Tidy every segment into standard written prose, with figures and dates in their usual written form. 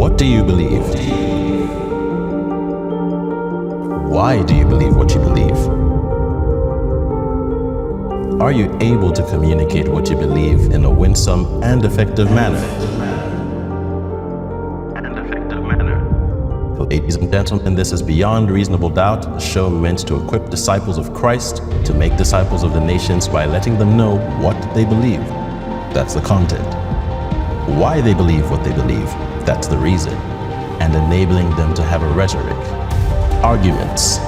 What do you believe? Why do you believe what you believe? Are you able to communicate what you believe in a winsome and effective manner? Ladies and gentlemen, this is Beyond Reasonable Doubt, a show meant to equip disciples of Christ to make disciples of the nations by letting them know what they believe. That's the content. Why they believe what they believe, that's the reason. And enabling them to have a rhetoric, arguments,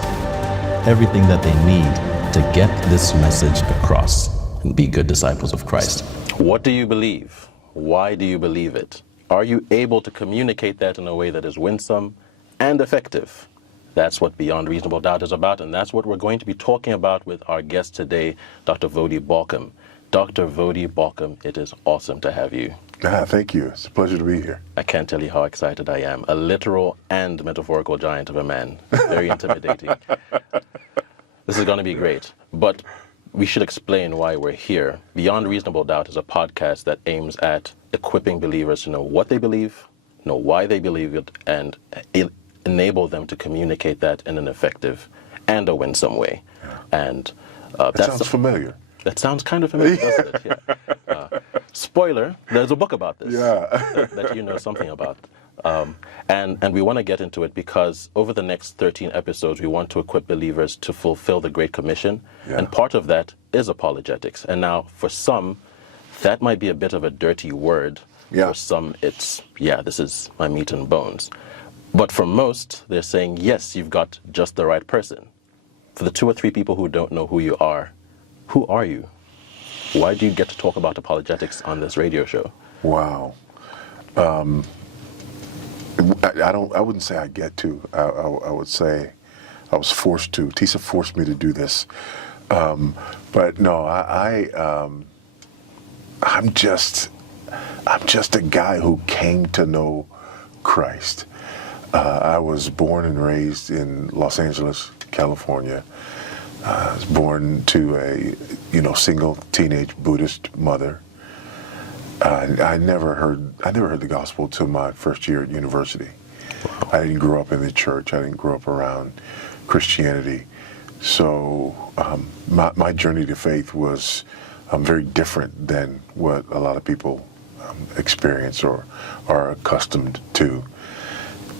everything that they need to get this message across and be good disciples of Christ. What do you believe? Why do you believe it? Are you able to communicate that in a way that is winsome and effective? That's what Beyond Reasonable Doubt is about, and that's what we're going to be talking about with our guest today, Dr. Voddie Baucham. Dr. Voddie Baucham, it is awesome to have you. Thank you. It's a pleasure to be here. I can't tell you how excited I am. A literal and metaphorical giant of a man. Very intimidating. This is going to be great, but we should explain why we're here. Beyond Reasonable Doubt is a podcast that aims at equipping believers to know what they believe, know why they believe it, and enable them to communicate that in an effective and a winsome way. Yeah. And that sounds familiar. That sounds kind of familiar, doesn't it? Yeah. Spoiler, there's a book about this that you know something about. And we want to get into it because over the next 13 episodes, we want to equip believers to fulfill the Great Commission. Yeah. And part of that is apologetics. And now, for some, that might be a bit of a dirty word. Yeah. For some, it's, this is my meat and bones. But for most, they're saying, yes, you've got just the right person. For the 2 or 3 people who don't know who you are you? Why do you get to talk about apologetics on this radio show? Wow. I wouldn't say I get to. I would say I was forced to. Tiisa forced me to do this. But no, I'm just a guy who came to know Christ. I was born and raised in Los Angeles, California. I was born to a single teenage Buddhist mother. I never heard the gospel till my first year at university. Wow. I didn't grow up in the church. I didn't grow up around Christianity. So my journey to faith was very different than what a lot of people experience or are accustomed to.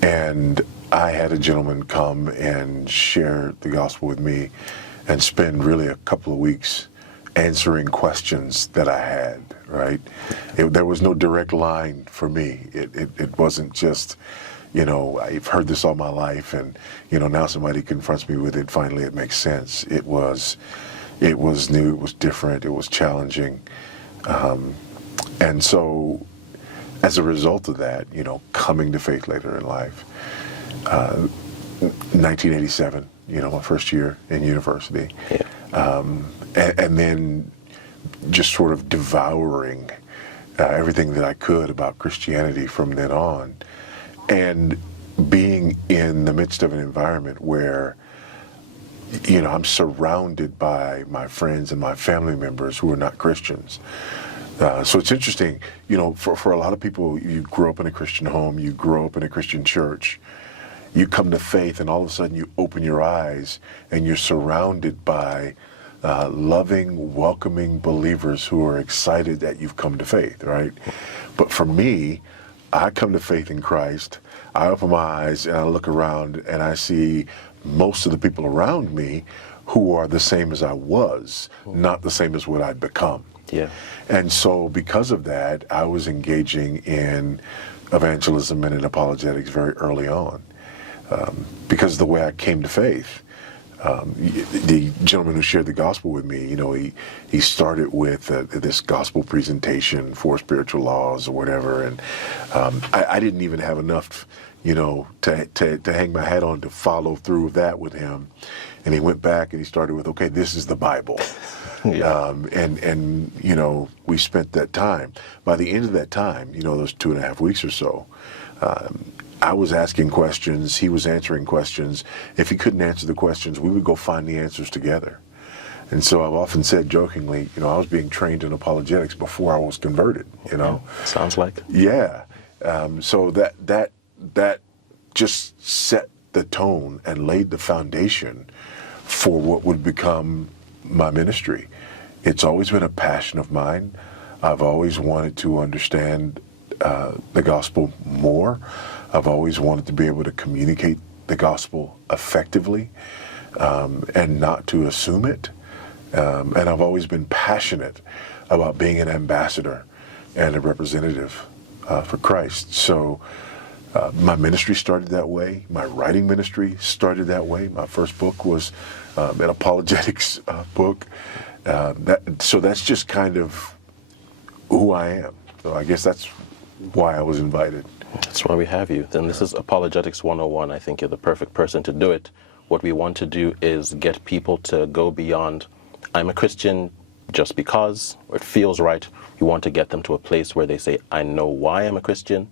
And I had a gentleman come and share the gospel with me and spend really a couple of weeks answering questions that I had, right? There was no direct line for me. It wasn't just, I've heard this all my life and, now somebody confronts me with it, finally it makes sense. It was new, it was different, it was challenging. And so as a result of that, coming to faith later in life, 1987, my first year in university. Yeah. And then just sort of devouring everything that I could about Christianity from then on. And being in the midst of an environment where, I'm surrounded by my friends and my family members who are not Christians. So it's interesting, for a lot of people, you grow up in a Christian home, you grow up in a Christian church, you come to faith, and all of a sudden you open your eyes and you're surrounded by loving, welcoming believers who are excited that you've come to faith, right? But for me, I come to faith in Christ, I open my eyes and I look around and I see most of the people around me who are the same as I was, not the same as what I'd become. Yeah. And so because of that, I was engaging in evangelism and in apologetics very early on. Because of the way I came to faith. The gentleman who shared the gospel with me, he started with this gospel presentation, 4 spiritual laws or whatever, and I didn't even have enough, to hang my hat on to follow through with that with him. And he went back and he started with, okay, this is the Bible. Yeah. And we spent that time. By the end of that time, those 2.5 weeks or so, I was asking questions, he was answering questions. If he couldn't answer the questions, we would go find the answers together. And so I've often said jokingly, I was being trained in apologetics before I was converted, Sounds like. Yeah. So that that just set the tone and laid the foundation for what would become my ministry. It's always been a passion of mine. I've always wanted to understand the gospel more. I've always wanted to be able to communicate the gospel effectively and not to assume it. And I've always been passionate about being an ambassador and a representative for Christ. So my ministry started that way. My writing ministry started that way. My first book was an apologetics book. So that's just kind of who I am. So I guess that's why I was invited. That's why we have you. Then this is Apologetics 101. I think you're the perfect person to do it. What we want to do is get people to go beyond, I'm a Christian just because, or it feels right. We want to get them to a place where they say, I know why I'm a Christian,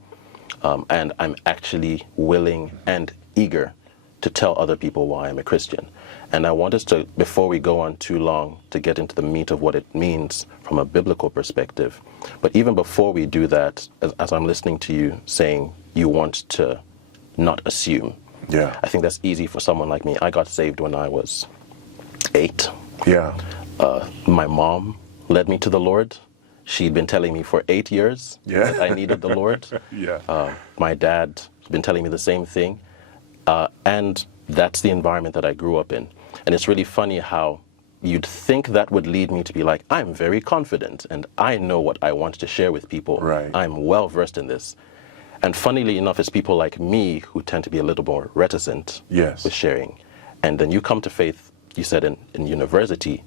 and I'm actually willing and eager to tell other people why I'm a Christian. And I want us to, before we go on too long, to get into the meat of what it means from a biblical perspective. But even before we do that, as I'm listening to you saying you want to not assume, Yeah. I think that's easy for someone like me. I got saved when I was 8. Yeah. My mom led me to the Lord. She'd been telling me for 8 years Yeah. that I needed the Lord. Yeah. My dad has been telling me the same thing. And that's the environment that I grew up in. And it's really funny how you'd think that would lead me to be like, I'm very confident and I know what I want to share with people. Right. I'm well versed in this. And funnily enough, it's people like me who tend to be a little more reticent Yes. with sharing. And then you come to faith, you said in university,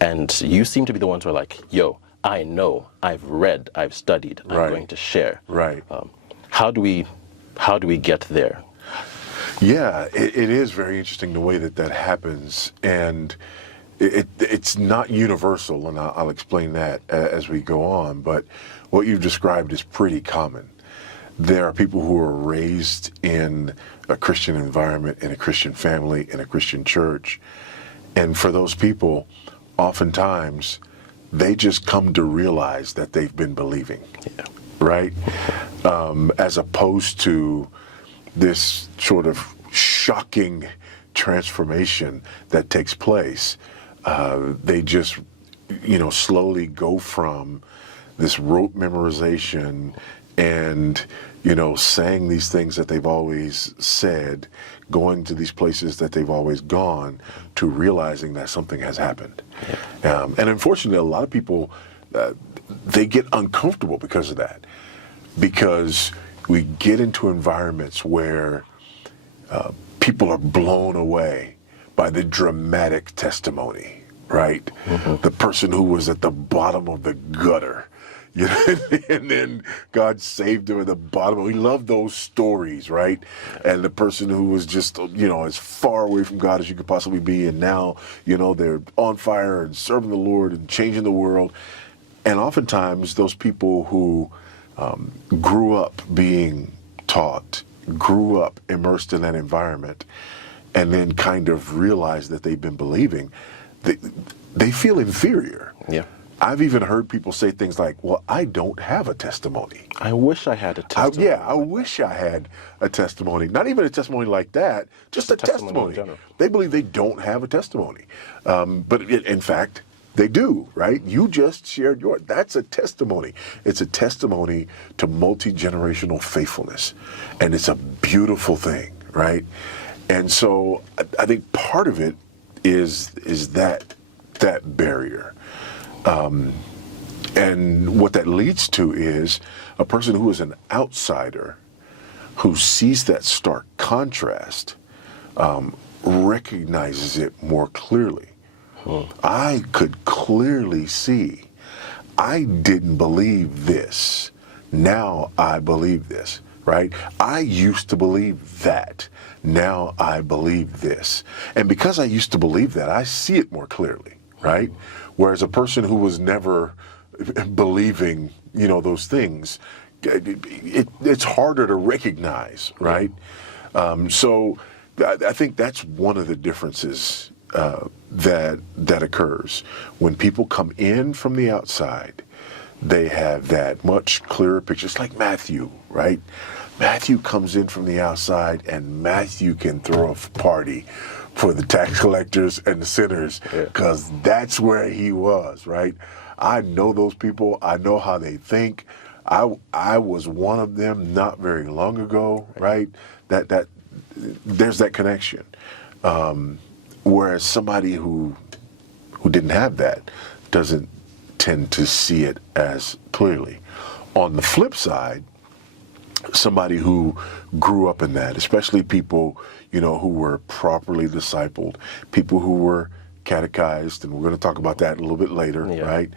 and you seem to be the ones who are like, yo, I know, I've read, I've studied, I'm Right. going to share. Right. How do we get there? Yeah, it is very interesting the way that happens, and it's not universal, and I'll explain that as we go on, but what you've described is pretty common. There are people who are raised in a Christian environment, in a Christian family, in a Christian church, and for those people, oftentimes, they just come to realize that they've been believing, right? As opposed to this sort of shocking transformation that takes place. They just, slowly go from this rote memorization and, saying these things that they've always said, going to these places that they've always gone, to realizing that something has happened. And unfortunately, a lot of people, they get uncomfortable because of that. Because we get into environments where people are blown away by the dramatic testimony, right? Mm-hmm. The person who was at the bottom of the gutter, and then God saved them at the bottom. We love those stories, right? And the person who was just, as far away from God as you could possibly be, and now, they're on fire and serving the Lord and changing the world. And oftentimes, those people who grew up being taught, grew up immersed in that environment, and then kind of realize that they've been believing, they feel inferior. Yeah. I've even heard people say things like, well, I don't have a testimony. I wish I had a testimony. I wish I had a testimony. Not even a testimony like that, just a testimony. In general. They believe they don't have a testimony. But in fact, they do, right? You just shared yours. That's a testimony. It's a testimony to multi-generational faithfulness. And it's a beautiful thing, right? And so I think part of it is that barrier. And what that leads to is a person who is an outsider who sees that stark contrast, recognizes it more clearly. I could clearly see, I didn't believe this. Now I believe this, right? I used to believe that. Now I believe this. And because I used to believe that, I see it more clearly, right? Whereas a person who was never believing, those things, it's harder to recognize, right? So I think that's one of the differences that occurs. When people come in from the outside, they have that much clearer picture. It's like Matthew, right? Matthew comes in from the outside, and Matthew can throw a party for the tax collectors and the sinners, because that's where he was, right? I know those people. I know how they think. I was one of them not very long ago, right? That there's that connection. Whereas somebody who didn't have that doesn't tend to see it as clearly. On the flip side, somebody who grew up in that, especially people, who were properly discipled, people who were catechized, and we're going to talk about that a little bit later, right?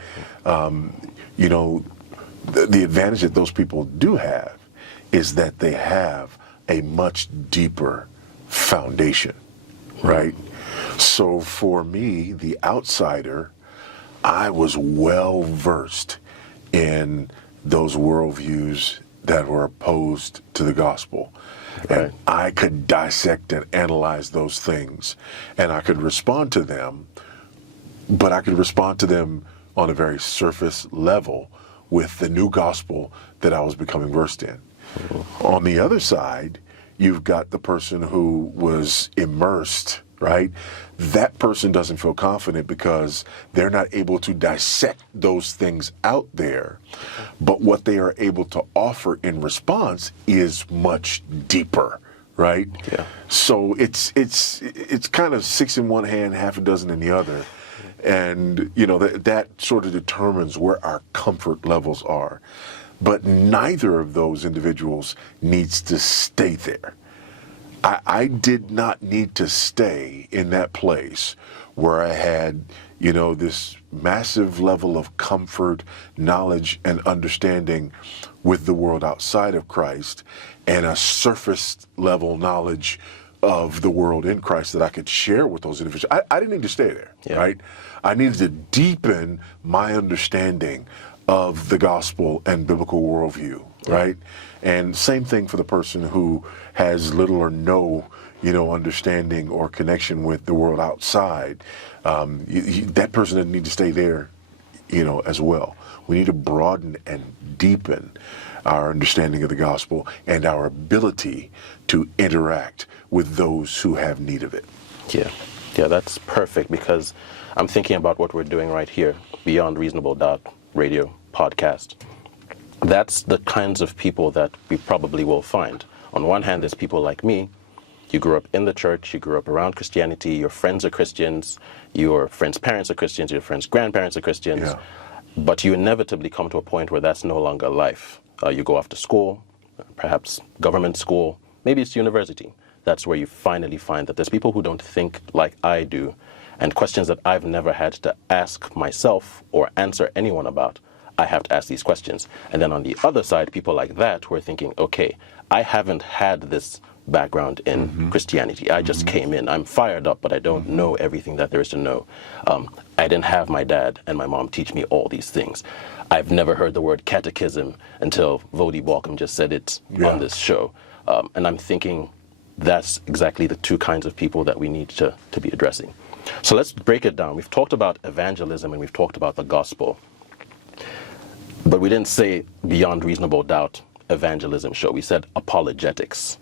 The advantage that those people do have is that they have a much deeper foundation, right? So for me, the outsider, I was well versed in those worldviews that were opposed to the gospel. Right. And I could dissect and analyze those things, and I could respond to them, but I could respond to them on a very surface level with the new gospel that I was becoming versed in. Mm-hmm. On the other side, you've got the person who was immersed, right? That person doesn't feel confident because they're not able to dissect those things out there. But what they are able to offer in response is much deeper, right? Yeah. So it's kind of six in one hand, half a dozen in the other. And, that sort of determines where our comfort levels are. But neither of those individuals needs to stay there. I did not need to stay in that place where I had, this massive level of comfort, knowledge, and understanding with the world outside of Christ, and a surface level knowledge of the world in Christ that I could share with those individuals. I didn't need to stay there, right? I needed to deepen my understanding of the gospel and biblical worldview, right? And same thing for the person who has little or no, understanding or connection with the world outside. That person doesn't need to stay there, as well. We need to broaden and deepen our understanding of the gospel and our ability to interact with those who have need of it. Yeah, that's perfect, because I'm thinking about what we're doing right here, Beyond Reasonable Doubt radio podcast. That's the kinds of people that we probably will find. On one hand, there's people like me. You grew up in the church, you grew up around Christianity, your friends are Christians, your friends' parents are Christians, your friends' grandparents are Christians, but you inevitably come to a point where that's no longer life. You go off to school, perhaps government school, maybe it's university. That's where you finally find that there's people who don't think like I do, and questions that I've never had to ask myself or answer anyone about. I have to ask these questions. And then on the other side, people like that who are thinking, okay, I haven't had this background in Christianity. I just came in. I'm fired up, but I don't know everything that there is to know. I didn't have my dad and my mom teach me all these things. I've never heard the word catechism until Voddie Baucham just said it on this show. And I'm thinking that's exactly the two kinds of people that we need to be addressing. So let's break it down. We've talked about evangelism and we've talked about the gospel. But we didn't say Beyond Reasonable Doubt evangelism show. We said apologetics.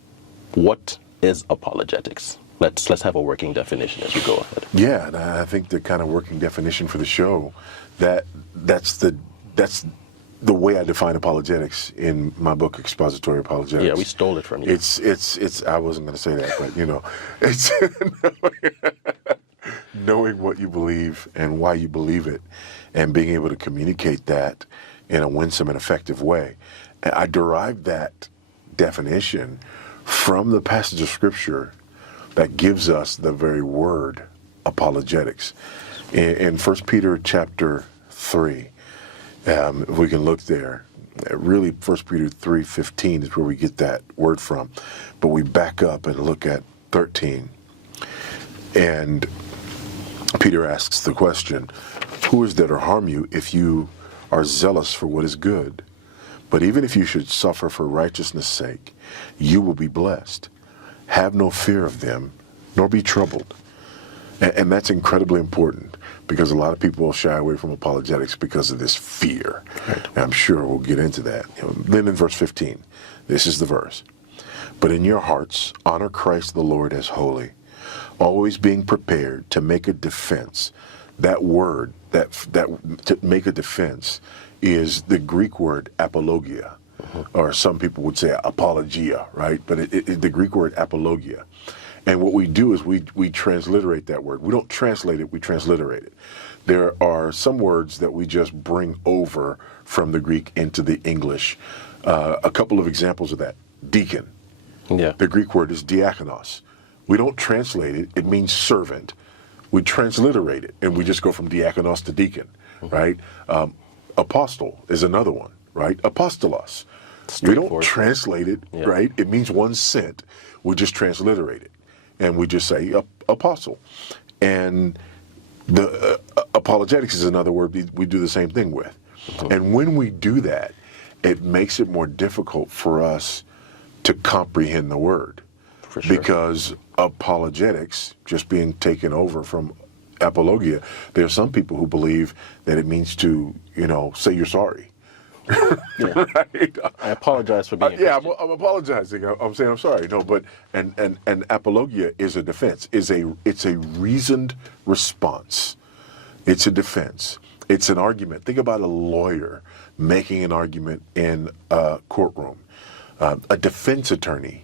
What is apologetics? Let's have a working definition as we go ahead. Yeah, and I think the kind of working definition for the show, that's the way I define apologetics in my book, Expository Apologetics. Yeah, we stole it from you. It's I wasn't going to say that, but it's knowing what you believe and why you believe it, and being able to communicate that in a winsome and effective way. And I derived that definition from the passage of Scripture that gives us the very word apologetics. In 1 Peter chapter 3, if we can look there, really 1 Peter 3:15 is where we get that word from. But we back up and look at 13. And Peter asks the question, who is there to harm you if you are zealous for what is good? But even if you should suffer for righteousness' sake, you will be blessed. Have no fear of them, nor be troubled. And that's incredibly important, because a lot of people will shy away from apologetics because of this fear. Right. And I'm sure we'll get into that. Then in verse 15, This is the verse. But in your hearts, honor Christ the Lord as holy, always being prepared to make a defense. That word, that to make a defense, is the Greek word apologia, or some people would say apologia, right? But the Greek word apologia. And what we do is we transliterate that word. We don't translate it, we transliterate it. There are some words that we just bring over from the Greek into the English. A couple of examples of that. Deacon. Yeah. The Greek word is diakonos. We don't translate it, it means servant. We transliterate it, and we just go from diakonos to deacon, right? Apostle is another one, right? Apostolos. We don't translate it, right? It means one sent. We just transliterate it, and we just say apostle. And the apologetics is another word we do the same thing with. And when we do that, it makes it more difficult for us to comprehend the word. For sure. Because apologetics, just being taken over from apologia, there are some people who believe that it means to, say you're sorry. Yeah. Right? I apologize for being I'm apologizing. I'm saying I'm sorry. No, but and apologia is a defense. It's a reasoned response. It's a defense. It's an argument. Think about a lawyer making an argument in a courtroom. A defense attorney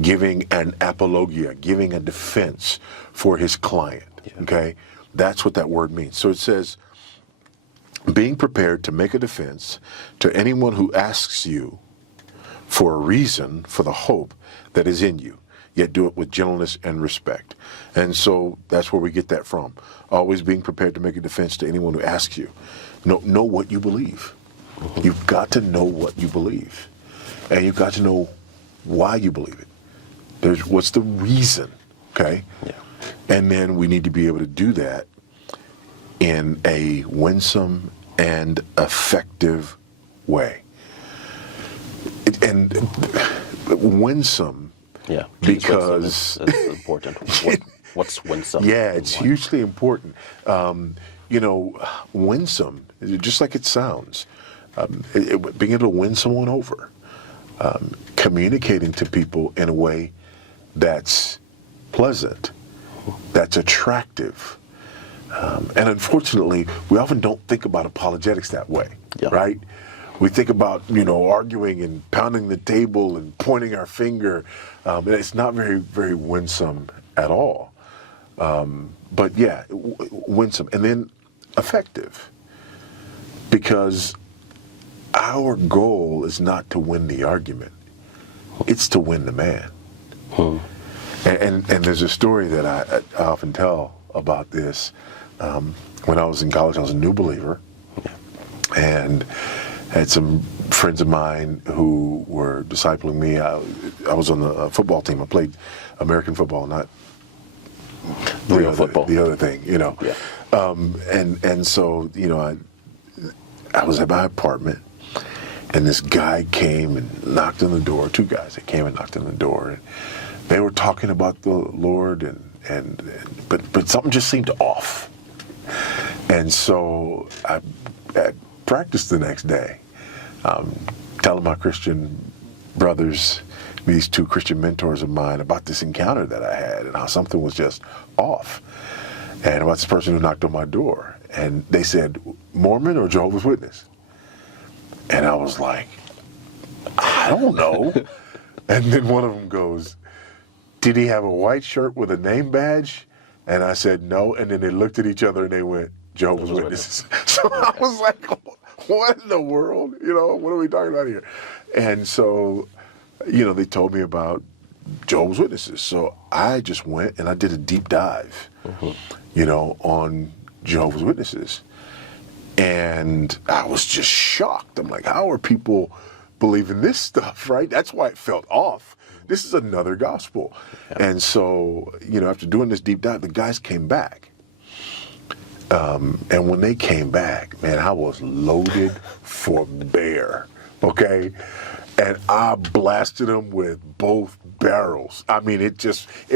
giving an apologia, giving a defense for his client. Yeah. Okay, that's what that word means. So it says, being prepared to make a defense to anyone who asks you for a reason for the hope that is in you, yet do it with gentleness and respect. And so that's where we get that from. Always being prepared to make a defense to anyone who asks you. Know what you believe. You've got to know what you believe. And you've got to know why you believe it. What's the reason, okay? Yeah. And then we need to be able to do that in a winsome and effective way. And winsome, because that's important. What's winsome? Yeah, it's hugely important. Winsome, just like it sounds, being able to win someone over, communicating to people in a way that's pleasant, that's attractive. And unfortunately, we often don't think about apologetics that way, right? We think about, arguing and pounding the table and pointing our finger. And it's not very, very winsome at all. But yeah, winsome. And then effective. Because our goal is not to win the argument. It's to win the man. And there's a story that I often tell about this. When I was in college, I was a new believer, and had some friends of mine who were discipling me. I was on the football team. I played American football, not real football. The other thing, Yeah. And so, I was at my apartment, and this guy came and knocked on the door. Two guys that came and knocked on the door, and they were talking about the Lord, but something just seemed off. And so I practiced the next day, telling my Christian brothers, these two Christian mentors of mine, about this encounter that I had and how something was just off, and about this person who knocked on my door. And they said, Mormon or Jehovah's Witness? And I was like, I don't know. And then one of them goes, did he have a white shirt with a name badge? And I said, no. And then they looked at each other and they went, Jehovah's Witnesses. So I was like, what in the world? What are we talking about here? And so, they told me about Jehovah's Witnesses. So I just went and I did a deep dive, on Jehovah's Witnesses. And I was just shocked. I'm like, how are people believing this stuff, right? That's why it felt off. This is another gospel. Yeah. And so, after doing this deep dive, the guys came back. And when they came back, man, I was loaded for bear, okay? And I blasted them with both barrels. I mean, it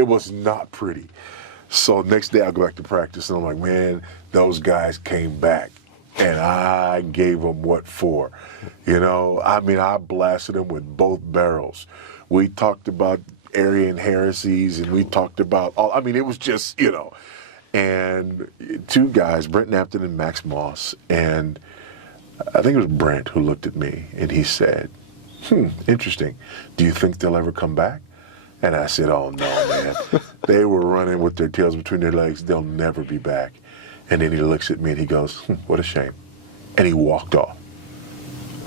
was not pretty. So next day I go back to practice, and I'm like, man, those guys came back and I gave them what for. You know, I mean, I blasted them with both barrels. We talked about Arian heresies, and we talked about all. I mean, it was just, you know, and two guys, Brent Napton and Max Moss, and I think it was Brent who looked at me and he said, interesting. Do you think they'll ever come back? And I said, oh no, man. They were running with their tails between their legs. They'll never be back. And then he looks at me and he goes, what a shame. And he walked off.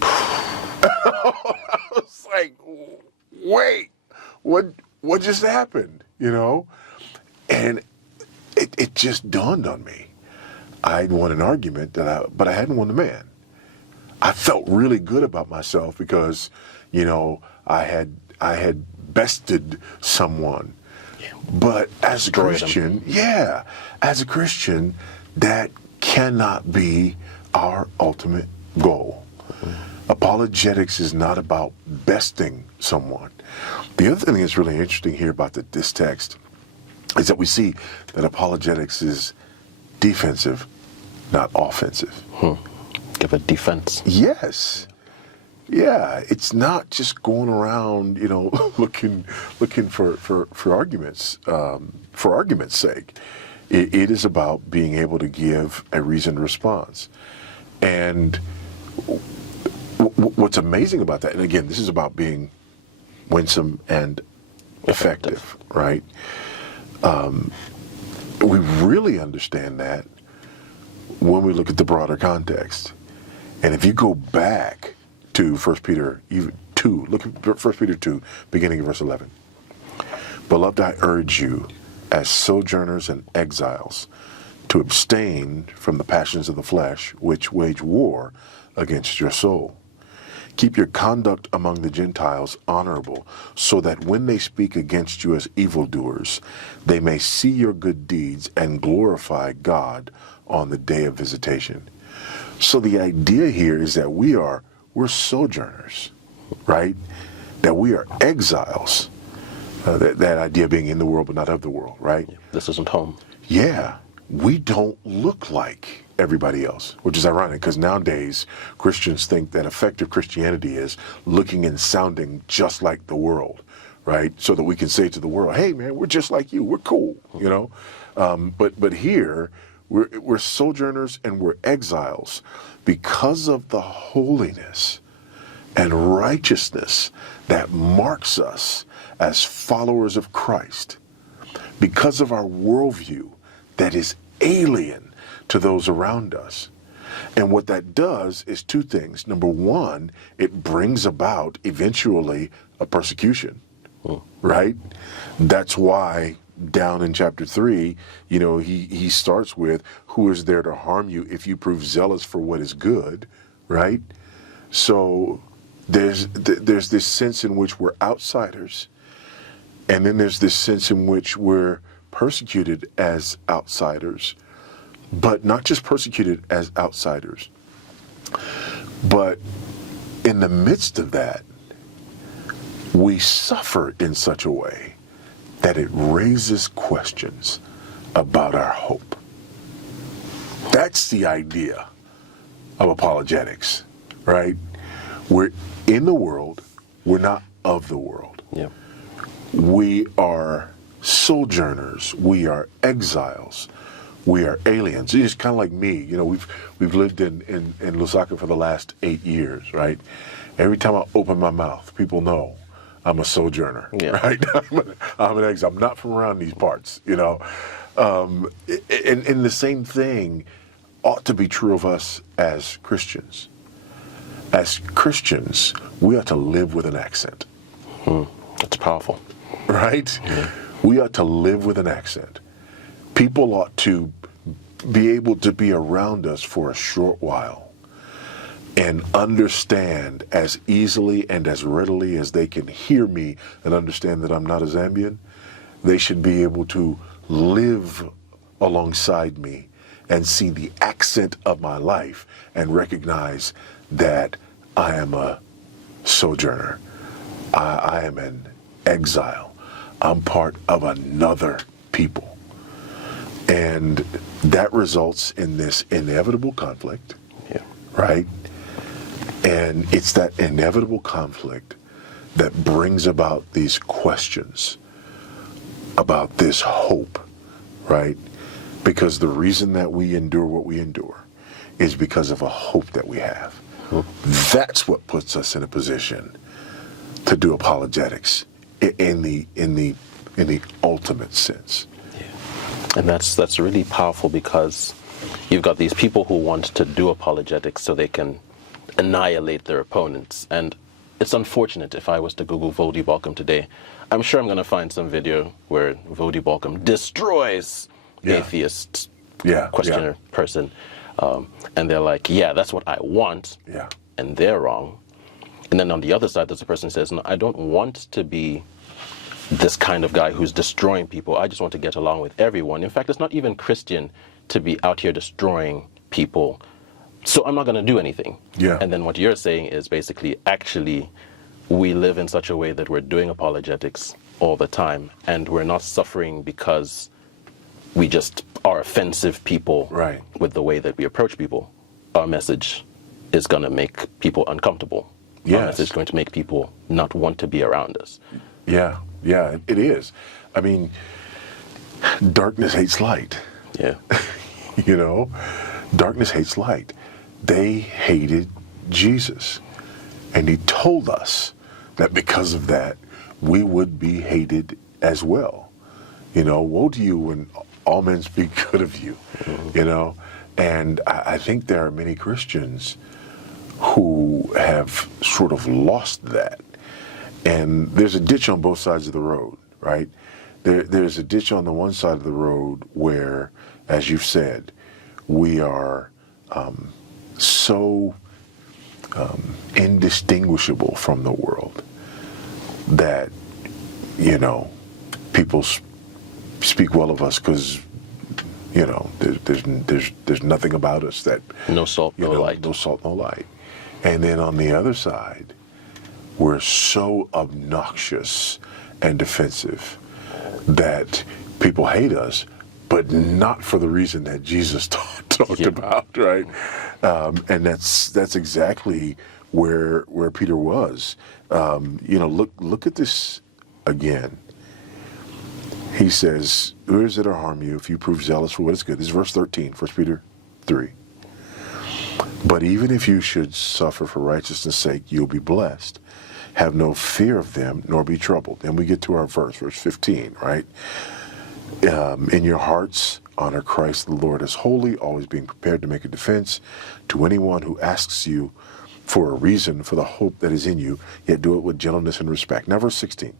I was like, wait, what just happened? You know? And it just dawned on me. I'd won an argument but I hadn't won the man. I felt really good about myself because, you know, I had bested someone. Yeah. But as a Christian, as a Christian, that cannot be our ultimate goal. Mm-hmm. Apologetics is not about besting someone. The other thing that's really interesting here about this text is that we see that apologetics is defensive, not offensive. Give a defense. Yes. Yeah, it's not just going around, you know, looking for arguments, for argument's sake. It is about being able to give a reasoned response. And what's amazing about that, and again, this is about being winsome and effective, right? We really understand that when we look at the broader context. And if you go back to 1 Peter 2, look at 1 Peter 2, beginning of verse 11. Beloved, I urge you, as sojourners and exiles, to abstain from the passions of the flesh, which wage war against your soul. Keep your conduct among the Gentiles honorable, so that when they speak against you as evildoers, they may see your good deeds and glorify God on the day of visitation. So the idea here is that we're sojourners, right? That we are exiles. That idea being in the world but not of the world, right? This isn't home. Yeah, we don't look like everybody else, which is ironic because nowadays Christians think that effective Christianity is looking and sounding just like the world, right? So that we can say to the world, hey man, we're just like you, we're cool, you know? But here, we're sojourners and we're exiles because of the holiness and righteousness that marks us as followers of Christ, because of our worldview that is alien to those around us. And what that does is two things. Number one, it brings about eventually a persecution, right? That's why down in chapter 3, you know, he starts with, who is there to harm you if you prove zealous for what is good, right? So there's this sense in which we're outsiders, and then there's this sense in which we're persecuted as outsiders, but not just persecuted as outsiders, but in the midst of that, we suffer in such a way that it raises questions about our hope. That's the idea of apologetics, right? We're in the world, we're not of the world. Yeah. We are sojourners, we are exiles, we are aliens. It's kind of like me, you know, we've lived in Lusaka for the last 8 years, right? Every time I open my mouth, people know I'm a sojourner, right? I'm an exile. I'm not from around these parts, you know. And the same thing ought to be true of us as Christians. As Christians, we ought to live with an accent. That's powerful. Right? Yeah. We ought to live with an accent. People ought to be able to be around us for a short while and understand as easily and as readily as they can hear me and understand that I'm not a Zambian. They should be able to live alongside me and see the accent of my life and recognize that I am a sojourner. I am an exile. I'm part of another people. And that results in this inevitable conflict, right? And it's that inevitable conflict that brings about these questions about this hope, right? Because the reason that we endure what we endure is because of a hope that we have. That's what puts us in a position to do apologetics in the ultimate sense. Yeah. And that's really powerful, because you've got these people who want to do apologetics so they can annihilate their opponents. And it's unfortunate. If I was to Google Voddie Baucham today, I'm sure I'm going to find some video where Voddie Baucham destroys atheist questioner person. And they're like, yeah, that's what I want. Yeah. And they're wrong. And then on the other side, there's a person who says, no, I don't want to be this kind of guy who's destroying people. I just want to get along with everyone. In fact, it's not even Christian to be out here destroying people. So I'm not going to do anything. Yeah. And then what you're saying is basically, actually, we live in such a way that we're doing apologetics all the time, and we're not suffering because we just are offensive people with the way that we approach people. Our message is going to make people uncomfortable. Yes. Our message is going to make people not want to be around us. Yeah, yeah, it is. I mean, darkness hates light. Yeah. You know, darkness hates light. They hated Jesus. And he told us that because of that, we would be hated as well. You know, woe to you when all men speak good of you, you know. And I think there are many Christians who have sort of lost that. And there's a ditch on both sides of the road, right? There's a ditch on the one side of the road where, as you've said, we are so indistinguishable from the world that, you know, people speak well of us because, you know, there's nothing about us that... No salt, no light. No salt, no light. And then on the other side, we're so obnoxious and defensive that people hate us, but not for the reason that Jesus talked about, right? And that's exactly where Peter was. You know, look at this again. He says, "Who is it to harm you if you prove zealous for what is good?" This is verse 13, 1 Peter 3. "But even if you should suffer for righteousness' sake, you'll be blessed. Have no fear of them, nor be troubled." And we get to our verse 15, right? "In your hearts, honor Christ the Lord as holy, always being prepared to make a defense to anyone who asks you for a reason for the hope that is in you, yet do it with gentleness and respect." Now verse 16.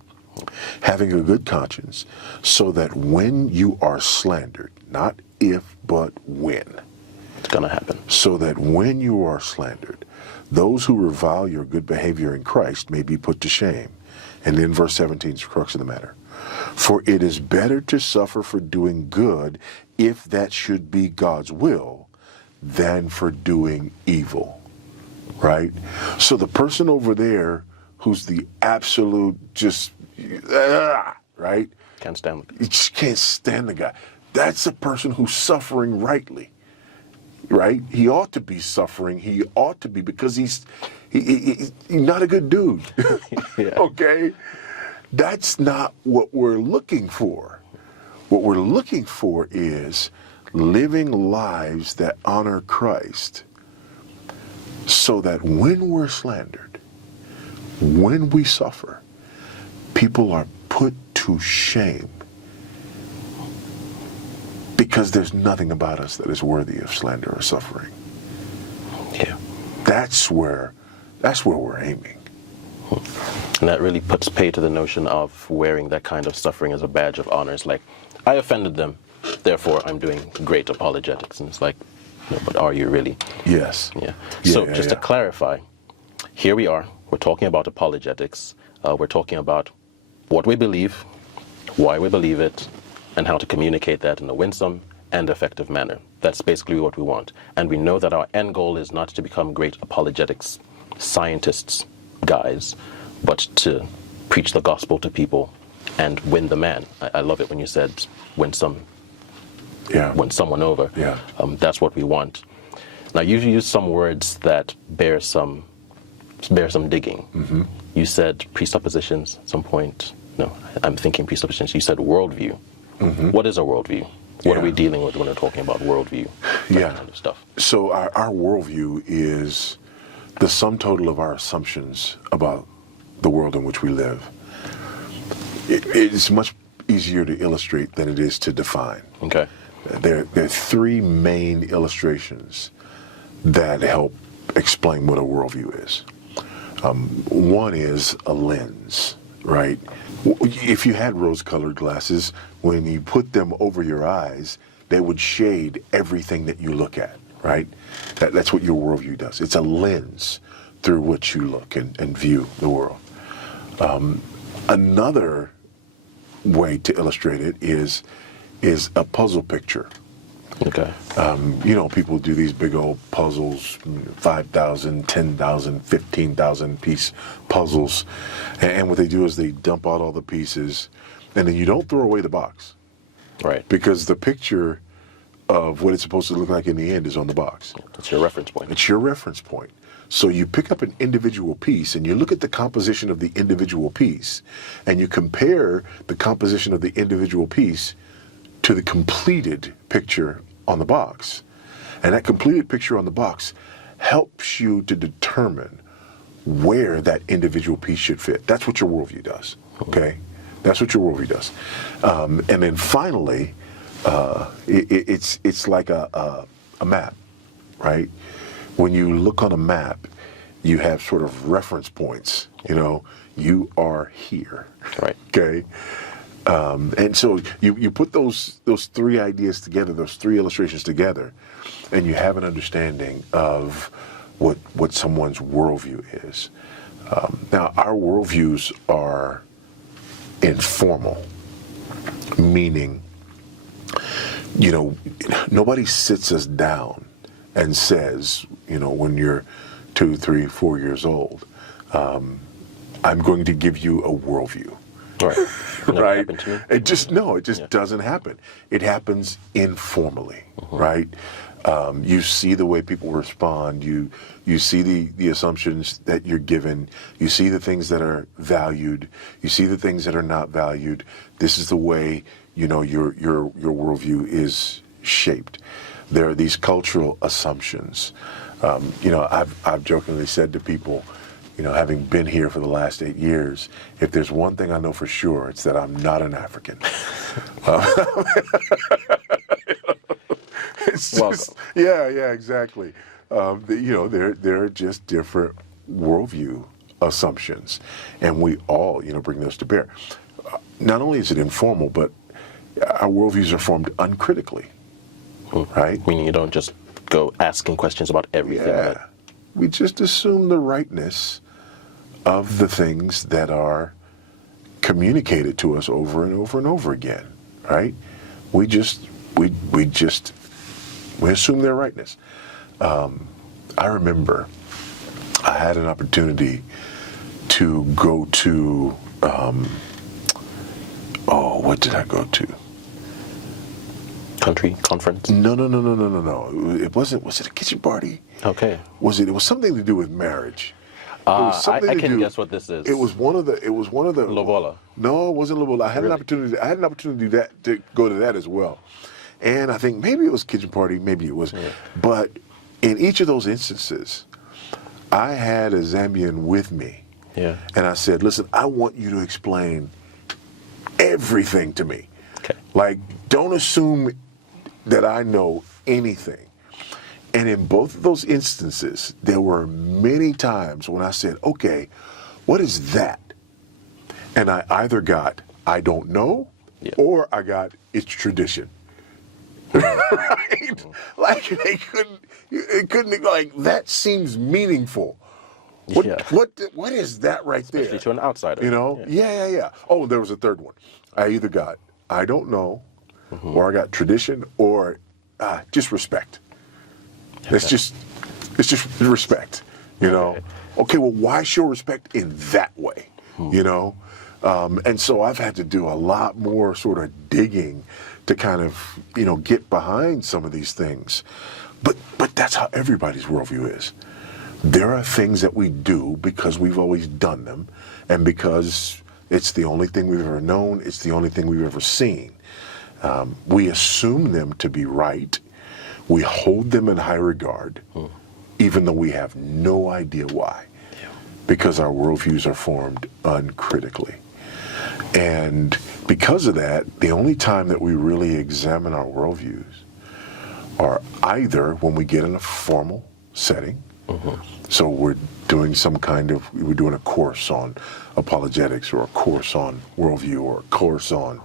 "Having a good conscience, so that when you are slandered," not if, but when. It's going to happen. "So that when you are slandered, those who revile your good behavior in Christ may be put to shame." And then verse 17 is the crux of the matter. "For it is better to suffer for doing good, if that should be God's will, than for doing evil." Right? So the person over there who's the absolute just, right? Can't stand You just can't stand the guy. That's a person who's suffering rightly. Right? He ought to be suffering. He ought to be, because he's not a good dude. Okay? That's not what we're looking for. What we're looking for is living lives that honor Christ, so that when we're slandered, when we suffer, people are put to shame, because there's nothing about us that is worthy of slander or suffering. Yeah. That's where we're aiming. And that really puts pay to the notion of wearing that kind of suffering as a badge of honor. It's like, I offended them, therefore I'm doing great apologetics. And it's like, no, but are you really? Yes. Yeah. So just to clarify, here we are. We're talking about apologetics. We're talking about what we believe, why we believe it, and how to communicate that in a winsome and effective manner. That's basically what we want. And we know that our end goal is not to become great apologetics scientists, guys, but to preach the gospel to people and win the man. I love it when you said win someone over. Yeah. That's what we want. Now, you use some words that bear some digging. Mm-hmm. You said presuppositions at some point. No, I'm thinking presuppositions. You said worldview. Mm-hmm. What is a worldview? What Yeah. are we dealing with when we're talking about worldview? Yeah. Kind of stuff. So our worldview is the sum total of our assumptions about the world in which we live. It's much easier to illustrate than it is to define. Okay. There are three main illustrations that help explain what a worldview is. One is a lens, right? If you had rose-colored glasses, when you put them over your eyes, they would shade everything that you look at, right? That's what your worldview does. It's a lens through which you look and view the world. Another way to illustrate it is a puzzle picture. Okay. People do these big old puzzles, 5,000, 10,000, 15,000 piece puzzles. And what they do is they dump out all the pieces, and then you don't throw away the box. Right. Because the picture of what it's supposed to look like in the end is on the box. That's your reference point. It's your reference point. So you pick up an individual piece and you look at the composition of the individual piece, and you compare the composition of the individual piece to the completed picture on the box. And that completed picture on the box helps you to determine where that individual piece should fit. That's what your worldview does, okay? That's what your worldview does. And then finally, it's like a map, right? When you look on a map, you have sort of reference points, you are here, Right. okay? And so you put those three ideas together, those three illustrations together, and you have an understanding of what someone's worldview is. Now, our worldviews are informal, meaning, nobody sits us down and says, when you're 2, 3, 4 years old, I'm going to give you a worldview. Right. Never Right? happened to me. It just doesn't happen. It happens informally, right? You see the way people respond. You see the assumptions that you're given. You see the things that are valued. You see the things that are not valued. This is the way your worldview is shaped. There are these cultural assumptions. I've jokingly said to people, having been here for the last 8 years, if there's one thing I know for sure, it's that I'm not an African. Yeah, exactly. There are just different worldview assumptions, and we all, bring those to bear. Not only is it informal, but our worldviews are formed uncritically, right? Meaning you don't just go asking questions about everything. Yeah. We just assume the rightness of the things that are communicated to us over and over and over again, right? We assume their rightness. I remember I had an opportunity to go to, what did I go to? Country conference? No. It wasn't. Was it a kitchen party? Okay. It was something to do with marriage. I can guess what this is. It was one of the. Lobola. No, it wasn't Lobola. I had an opportunity to go to that as well, and I think maybe it was kitchen party, maybe it was, but in each of those instances, I had a Zambian with me, and I said, "Listen, I want you to explain everything to me. Okay. Like, don't assume that I know anything." And in both of those instances, there were many times when I said, "Okay, what is that?" And I either got, "I don't know," or I got, "It's tradition." Right? Like they couldn't, like, that seems meaningful. What is that right there? Especially to an outsider. Yeah. Oh, there was a third one. I either got, "I don't know," or I got tradition, or just respect. It's just respect, Okay, well, why show respect in that way, And so I've had to do a lot more sort of digging to kind of, get behind some of these things. But that's how everybody's worldview is. There are things that we do because we've always done them, and because it's the only thing we've ever known, it's the only thing we've ever seen. We assume them to be right. We hold them in high regard, even though we have no idea why, because our worldviews are formed uncritically. And because of that, the only time that we really examine our worldviews are either when we get in a formal setting. So we're doing we're doing a course on apologetics, or a course on worldview, or a course on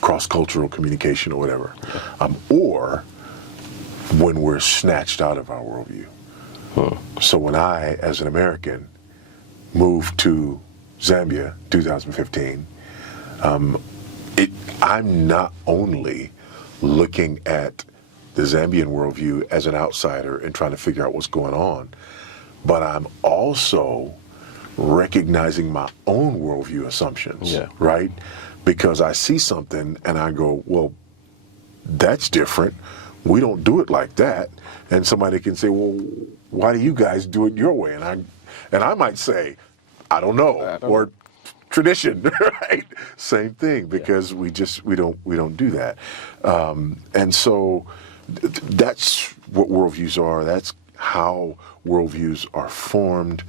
cross-cultural communication, or whatever. Or when we're snatched out of our worldview. So when I, as an American, moved to Zambia 2015, I'm not only looking at the Zambian worldview as an outsider and trying to figure out what's going on, but I'm also recognizing my own worldview assumptions, right? Because I see something and I go, well, that's different. We don't do it like that. And somebody can say, well, why do you guys do it your way? And I might say, I don't know, or tradition, right? Same thing, because we don't do that. And so that's what worldviews are. That's how worldviews are formed.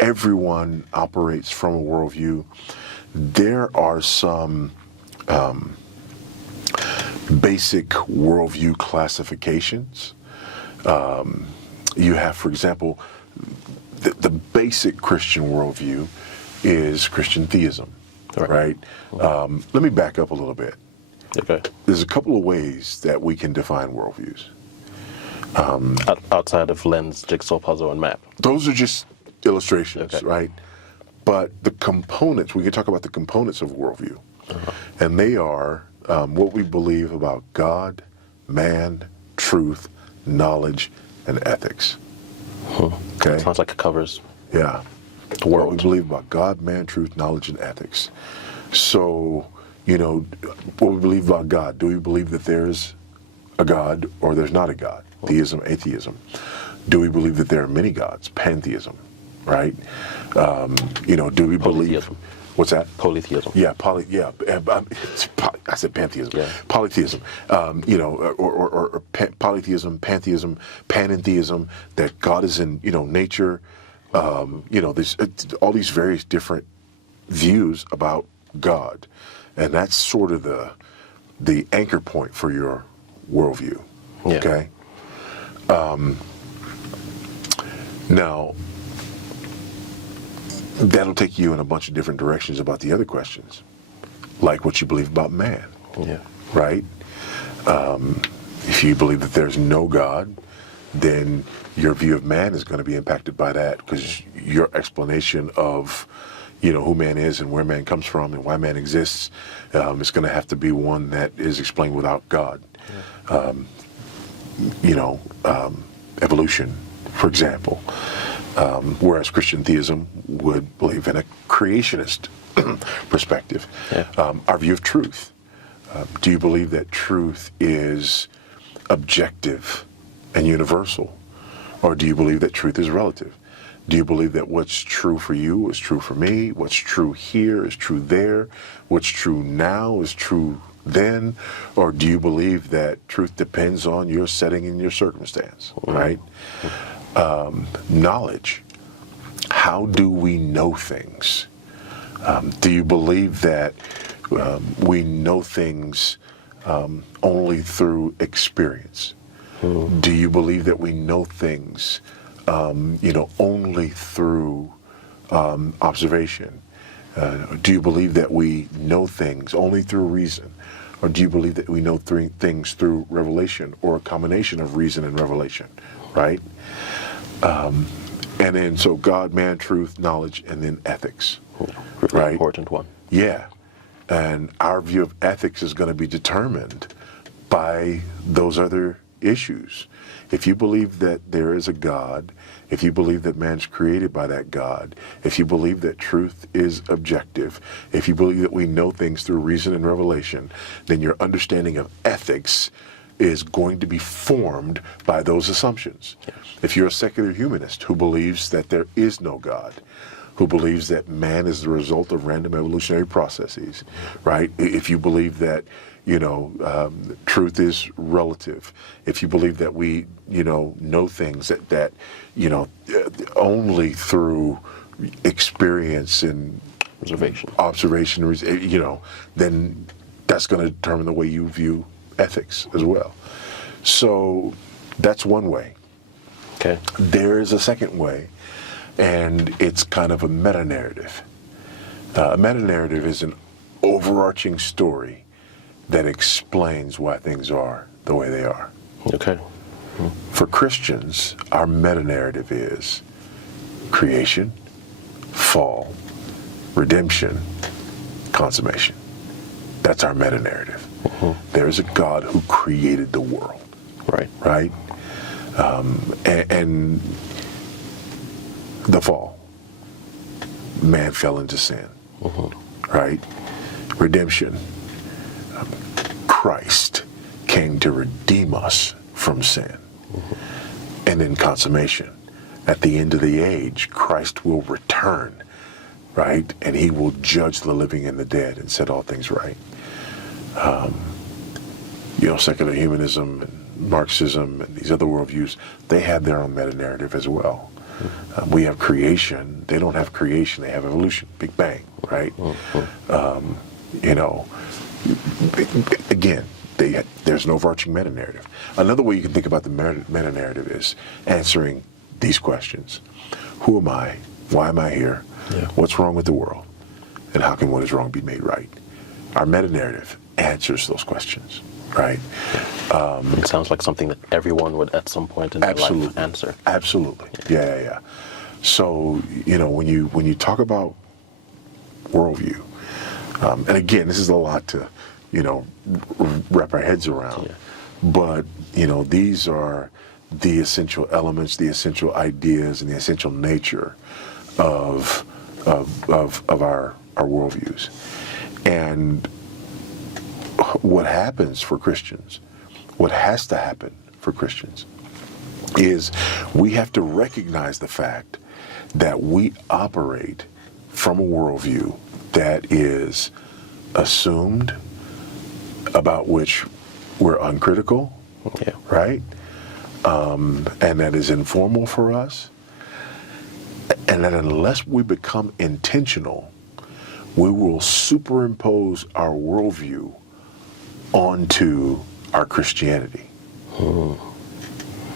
Everyone operates from a worldview. There are some basic worldview classifications. You have, for example, the basic Christian worldview is Christian theism, right? Let me back up a little bit. Okay. There's a couple of ways that we can define worldviews. Outside of lens, jigsaw puzzle, and map. Those are just illustrations, right? But the components, we can talk about the components of worldview. And they are what we believe about God, man, truth, knowledge, and ethics. Okay? Sounds like it covers the world. What we believe about God, man, truth, knowledge, and ethics. So, what we believe about God. Do we believe that there's a God or there's not a God? Theism, atheism. Do we believe that there are many gods? Pantheism, right? Do we believe... What's that? Polytheism. Yeah, I said pantheism. Yeah. Polytheism. Or polytheism, pantheism, panentheism, that God is in, nature. There's all these various different views about God. And that's sort of the anchor point for your worldview. Okay? Now, that'll take you in a bunch of different directions about the other questions, like what you believe about man, right? If you believe that there's no God, then your view of man is going to be impacted by that, because your explanation of, who man is and where man comes from and why man exists, is going to have to be one that is explained without God. Evolution, for example. Whereas Christian theism would believe in a creationist perspective. Our view of truth. Do you believe that truth is objective and universal? Or do you believe that truth is relative? Do you believe that what's true for you is true for me? What's true here is true there? What's true now is true then? Or do you believe that truth depends on your setting and your circumstance, right? Knowledge. How do we know things? Do you believe that we know things only through experience? Do you believe that we know things, only through observation? Do you believe that we know things only through reason? Or do you believe that we know things through revelation, or a combination of reason and revelation, right? And then, so God, man, truth, knowledge, and then ethics, right? Important one. Yeah. And our view of ethics is going to be determined by those other issues. If you believe that there is a God, if you believe that man's created by that God, if you believe that truth is objective, if you believe that we know things through reason and revelation, then your understanding of ethics is going to be formed by those assumptions. Yes. If you're a secular humanist who believes that there is no God, who believes that man is the result of random evolutionary processes, right? If you believe that, truth is relative, if you believe that we, know things that only through experience and observation, then that's going to determine the way you view ethics as well. So that's one way. Okay. There is a second way, and it's kind of a meta-narrative. A meta-narrative is an overarching story that explains why things are the way they are. Okay. For Christians, our meta-narrative is creation, fall, redemption, consummation. That's our meta-narrative. There's a God who created the world. Right? And the fall. Man fell into sin. Right? Redemption. Christ came to redeem us from sin. And then consummation. At the end of the age, Christ will return, right? And he will judge the living and the dead and set all things right. Secular humanism and Marxism and these other worldviews, they have their own meta-narrative as well. We have creation. They don't have creation. They have evolution, Big Bang, right? Again, there's an overarching meta-narrative. Another way you can think about the meta-narrative is answering these questions. Who am I? Why am I here? Yeah. What's wrong with the world? And how can what is wrong be made right? Our meta-narrative answers those questions, right? It sounds like something that everyone would at some point in their life answer. Absolutely. Yeah. So, when you talk about worldview, and again, this is a lot to, wrap our heads around. Yeah. But, these are the essential elements, the essential ideas, and the essential nature of our worldviews. And what happens for Christians, what has to happen for Christians, is we have to recognize the fact that we operate from a worldview that is assumed, about which we're uncritical, right? And that is informal for us. And that unless we become intentional, we will superimpose our worldview onto our Christianity.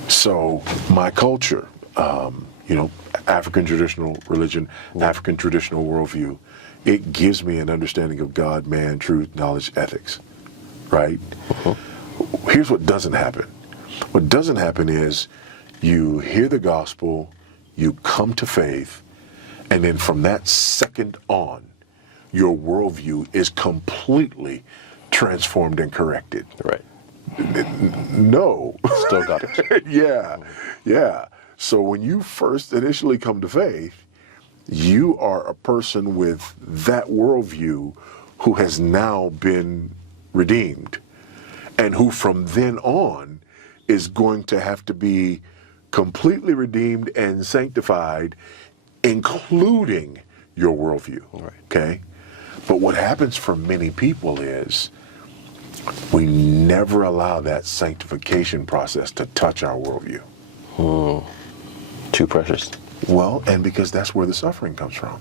So my culture, African traditional religion, African traditional worldview, it gives me an understanding of God, man, truth, knowledge, ethics, right? Here's what doesn't happen. What doesn't happen is you hear the gospel, you come to faith, and then from that second on, your worldview is completely transformed and corrected. Right. No. Still got it. Yeah. So when you first initially come to faith, you are a person with that worldview who has now been redeemed, and who from then on is going to have to be completely redeemed and sanctified, including your worldview. Right. Okay? But what happens for many people is we never allow that sanctification process to touch our worldview. Too precious. Well, and because that's where the suffering comes from.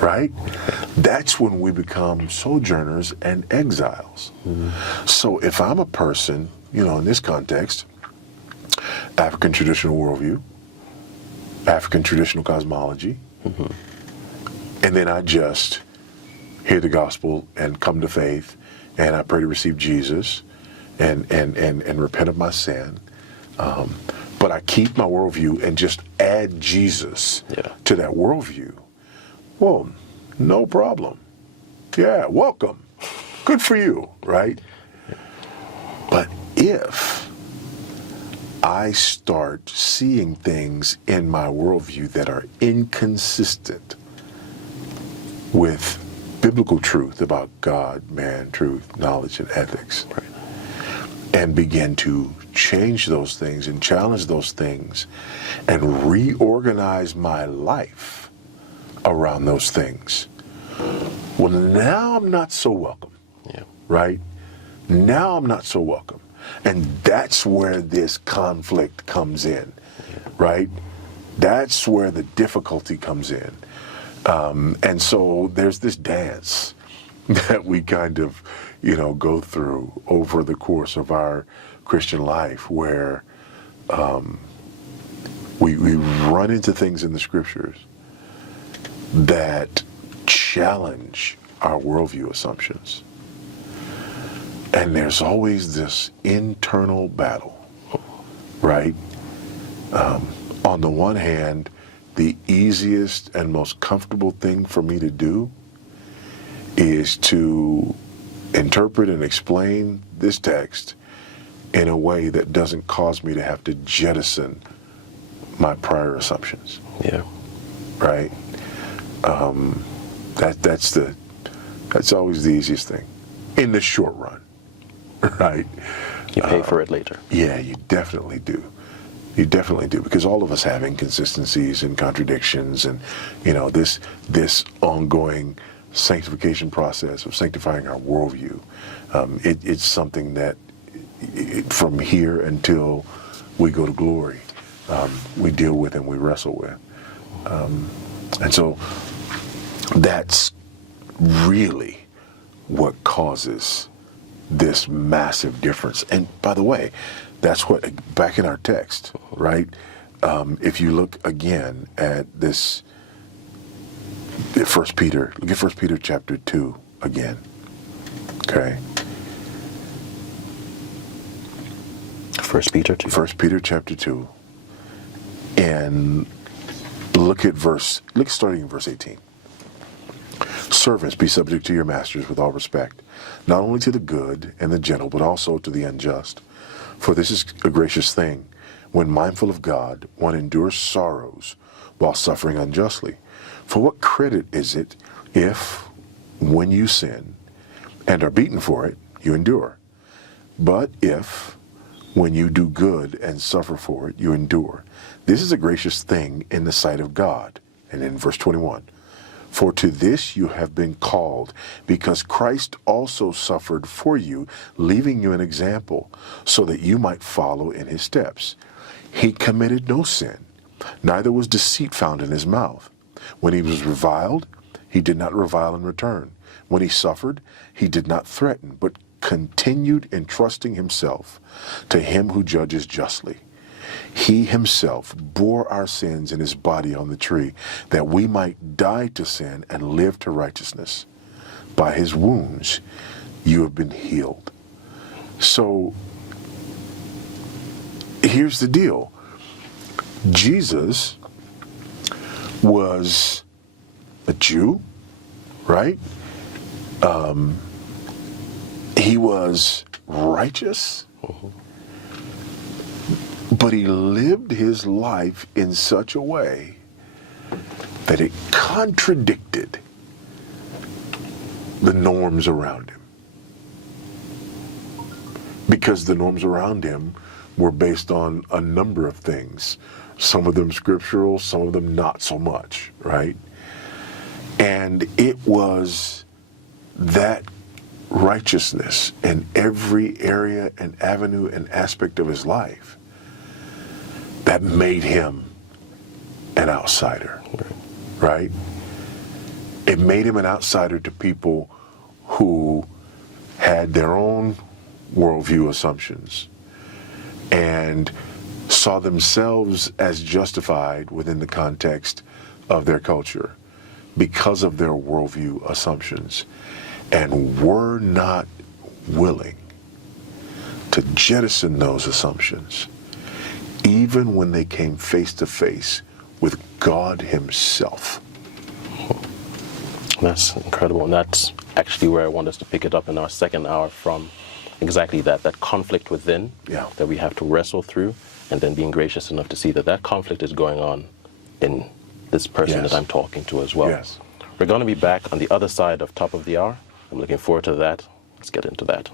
Right. That's when we become sojourners and exiles. So if I'm a person, in this context, African traditional worldview, African traditional cosmology, and then I just hear the gospel and come to faith, and I pray to receive Jesus and repent of my sin, but I keep my worldview and just add Jesus to that worldview. Well, no problem. Yeah, welcome. Good for you, right? But if I start seeing things in my worldview that are inconsistent with biblical truth about God, man, truth, knowledge, and ethics, and begin to change those things and challenge those things and reorganize my life around those things, well, now I'm not so welcome, right? Now I'm not so welcome. And that's where this conflict comes in, right? That's where the difficulty comes in. And so there's this dance that we kind of, go through over the course of our Christian life where we run into things in the scriptures that challenge our worldview assumptions. And there's always this internal battle, right? On the one hand, the easiest and most comfortable thing for me to do is to interpret and explain this text in a way that doesn't cause me to have to jettison my prior assumptions. Yeah. Right? That's always the easiest thing in the short run. Right? You pay for it later. Yeah, you definitely do. You definitely do, because all of us have inconsistencies and contradictions, and this ongoing sanctification process of sanctifying our worldview. It's something that from here until we go to glory, we deal with and we wrestle with. And so that's really what causes this massive difference. And by the way, that's what, back in our text, right? If you look again at this, look at 1 Peter chapter 2 again, okay? 1 Peter 2. 1 Peter chapter 2, and look starting in verse 18. Servants, be subject to your masters with all respect, not only to the good and the gentle, but also to the unjust. For this is a gracious thing, when mindful of God, one endures sorrows while suffering unjustly. For what credit is it if, when you sin and are beaten for it, you endure? But if, when you do good and suffer for it, you endure, this is a gracious thing in the sight of God. And in verse 21, for to this you have been called, because Christ also suffered for you, leaving you an example, so that you might follow in his steps. He committed no sin, neither was deceit found in his mouth. When he was reviled, he did not revile in return. When he suffered, he did not threaten, but continued entrusting himself to him who judges justly. He himself bore our sins in his body on the tree, that we might die to sin and live to righteousness. By his wounds you have been healed. So here's the deal. Jesus was a Jew, right? He was righteous. But he lived his life in such a way that it contradicted the norms around him. Because the norms around him were based on a number of things. Some of them scriptural, some of them not so much, right? And it was that righteousness in every area and avenue and aspect of his life that made him an outsider, right? It made him an outsider to people who had their own worldview assumptions and saw themselves as justified within the context of their culture because of their worldview assumptions, and were not willing to jettison those assumptions even when they came face to face with God himself. That's incredible, and that's actually where I want us to pick it up in our second hour, from exactly that conflict within that we have to wrestle through, and then being gracious enough to see that conflict is going on in this person that I'm talking to as well. Yes. We're going to be back on the other side of top of the hour. I'm looking forward to that. Let's get into that.